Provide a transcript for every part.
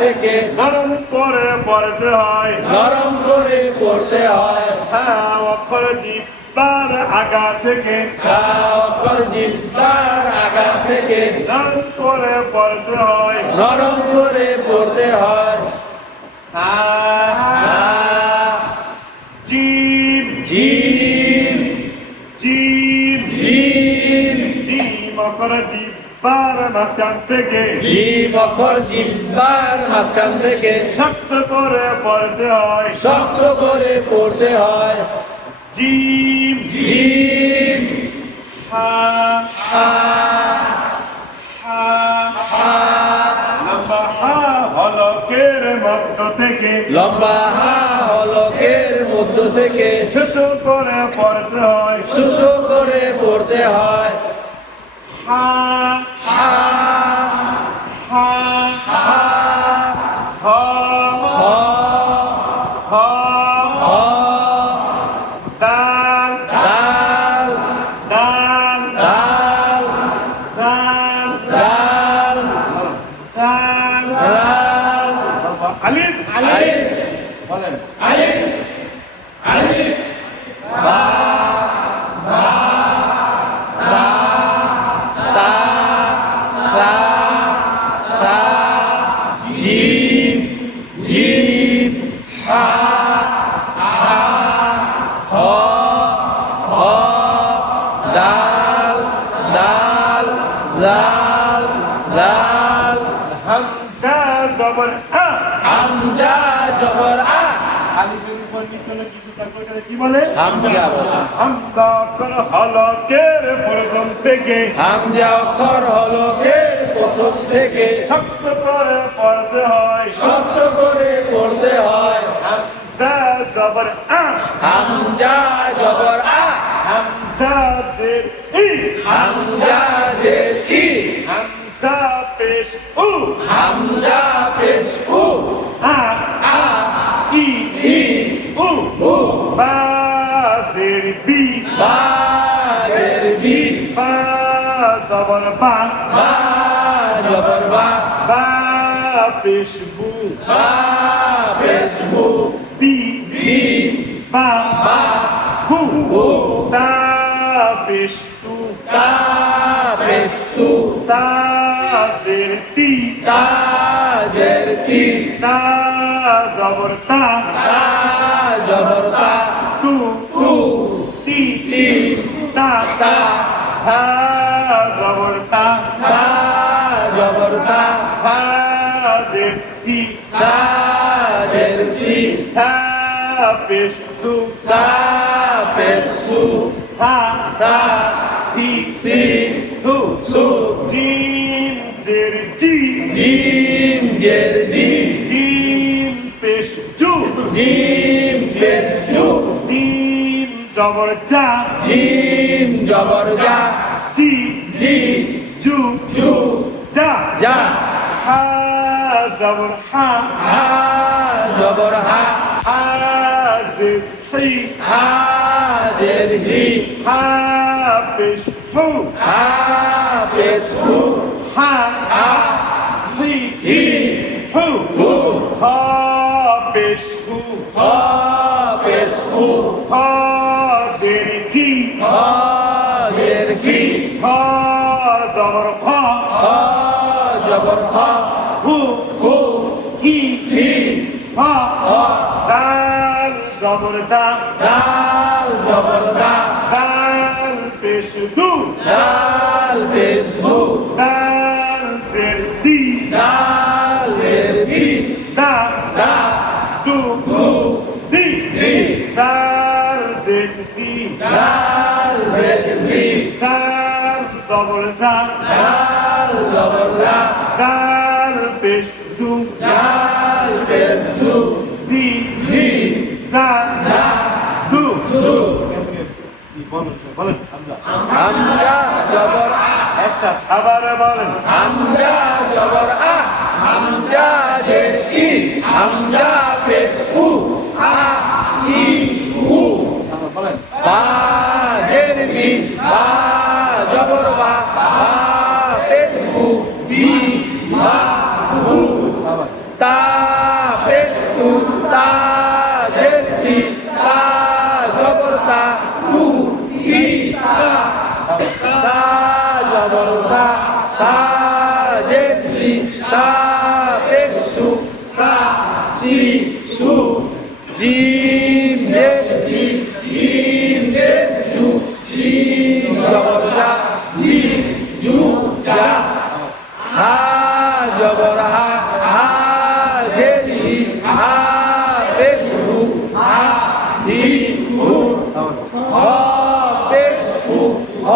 থেকে নরম করে পড়তে হয় নরম করে পড়তে হয় হ্যাঁ অক্ষর জিহ্বার আগা থেকে সা অক্ষর জিহ্বার আগা থেকে নরম করে পড়তে হয় নরম করে পড়তে হয় সা সা gym gym gym gym gym অক্ষর জিহ্বার মাঝখান থেকে জিম অক্ষর জিহ্বার মাঝখান থেকে শক্ত করে পড়তে হয় শক্ত করে পড়তে হয় জিম জিম হা হা হা হা লম্বা হা হলকের মধ্য থেকে লম্বা হা হলকের মধ্য থেকে শুশু করে পড়তে হয় শুশু করে পড়তে হয় হা হা হা হা হ হ হ হ দাল দাল দাল দাল দাল দাল দাল দাল আলিফ আলিফ বলেন আলিফ আলিফ বা বা তা তা সা সা জিম জিম হা হা হ হ দাল দাল জাল জাল হামজা জবর আ হামজা জবর আ আলিফের উপর মিশ্রণ কিছু থাকবে এটাকে কি বলে হামজা বলা হামজা অক্ষর হলকের প্রথম থেকে হামজা অক্ষর হলকের প্রথম থেকে শক্ত করে পড়তে হয় শব্দ করে পড়তে হয় হামজা জবর আ হামজা জবর আ হামজা জের ই হামজা জের ই হামজা পেশ উ হামজা পেশ উ আ আ ই ই উ উ বা জের বি বা জের বি বা জবর বা বা জবর বা বা পেশ বু বা পেশ বু বি বি বা বা বু বু তা পেশ তু তা পেশ তু তা জের তি তা জের তি তা জবর তা তা জবর তা তু তু তি তি তা তা হা জবর সা সা জবর সা হা জের সি সা জের সি সা পেশ সু সা পেশ সু সা সা সি সি সু সু জিম জের জি জিম জের জি জিম পেশ জু জিম পেশ জু জিম জবর যা জিম জবর যা জি জি জু জু যা যা হা জবর হা হা জবর হা হা জের হি হা জের হি হা পেশ হু হা পেশ হু হা হা হি হি হু হু হা পেশ হু হা পেশ হু হা জের কি হা জের কি হা জবর খা হা জবর খা হু হু কি কি হা হা দাল জবর দা দাল জবর দা দাল পেশ দু দাল পেশ দু দাল জের দি দাল জের দি দা দা দু দু দি দি দাল জের দি দাল জের দি দাল জবর দা দাল জবর দা দাল পেশ দু দাল পেশ দু দি দি দা দা দু দু বলেন হামজা জবর আ একসাথে আবার বলেন হামজা জবর আ হামজা জের ই হামজা পেশ উ আ ই উ বলেন বা জের বি বা জবর বা বা পেশ উ বি বা উ তা পেস্তু তা জেরতি তা জবর তা তু তি তা জবর সা সা জেরসি সা পেসু সা সি সু জিম জেরজি জিম জেরজু জিম জবর জা জিম জু জা হা জবর হা হা জেরি হা পেসু হা হি হু হ পেসু হ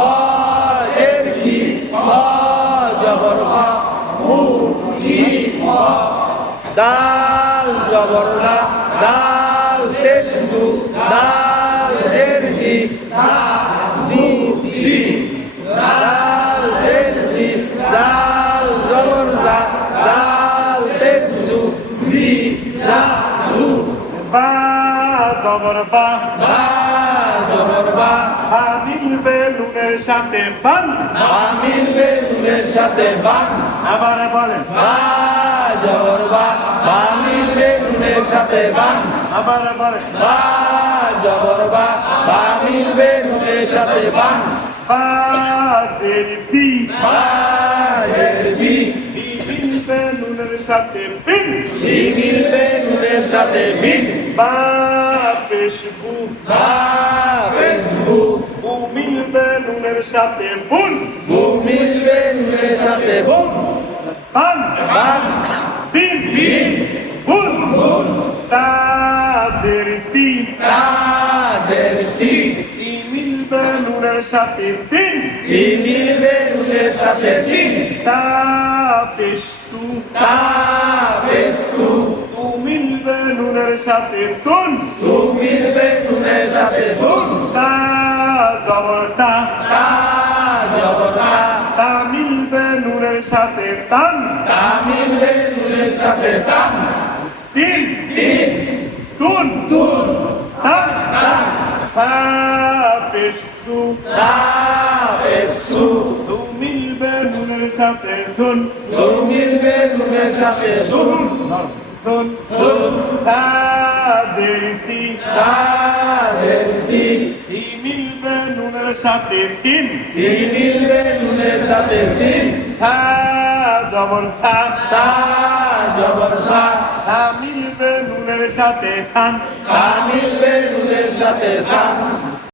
জেরি হ জবর হ হু হি হ দাল জবর দা দাল পেসু দাল জেরি দা দি দি দাল জেরি দাল জবর জা দাল পেসু জি জা দু বা জবর বা বা জবর বা বা মিলবে নুনের সাথে বান বা মিলবে নুনের সাথে বান আবার বলেন বা জবর বা বা মিলবে নুনের সাথে বান আবার বলেন বা জবর বা বা মিলবে নুনের সাথে বান বা জের বি বা জের বি বি মিলবে নুনের সাথে বিন বি মিলবে নুনের সাথে বিন বা পেশবু বা পেসবু বু মিলবে নুনের সাথে বুন বু মিলবে নুনের সাথে বুন বান বান বিন বিন বুন বুন তা জের তি তা জের তি তি মিলবে নুনের সাথে তিন তি মিলবে নুনের সাথে তিন তা পেশতু তা পেস্তু তু মিলবে নুনের সাথে তুন তু মিলবে নুনের সাথে তুন তা জবর তা তা জবর তা তা মিলবে নুনের সাথে তান তা মিলবে নুনের সাথে তান তিন তিন তুন তুন তান তান ফা পেশু সা পেসু তু মিলবে নুনের সাথে তুন তু মিলবে নুনের সাথে সুন তুন সুন সা জেরসি সা জেরসি তি মিলবে নুনের সাথে সিন তি মিলবে নুনের সাথে সিন সা জবর সা সা জবর সা সা মিলবে নুনের সাথে সান তা মিলবে নুনের সাথে সান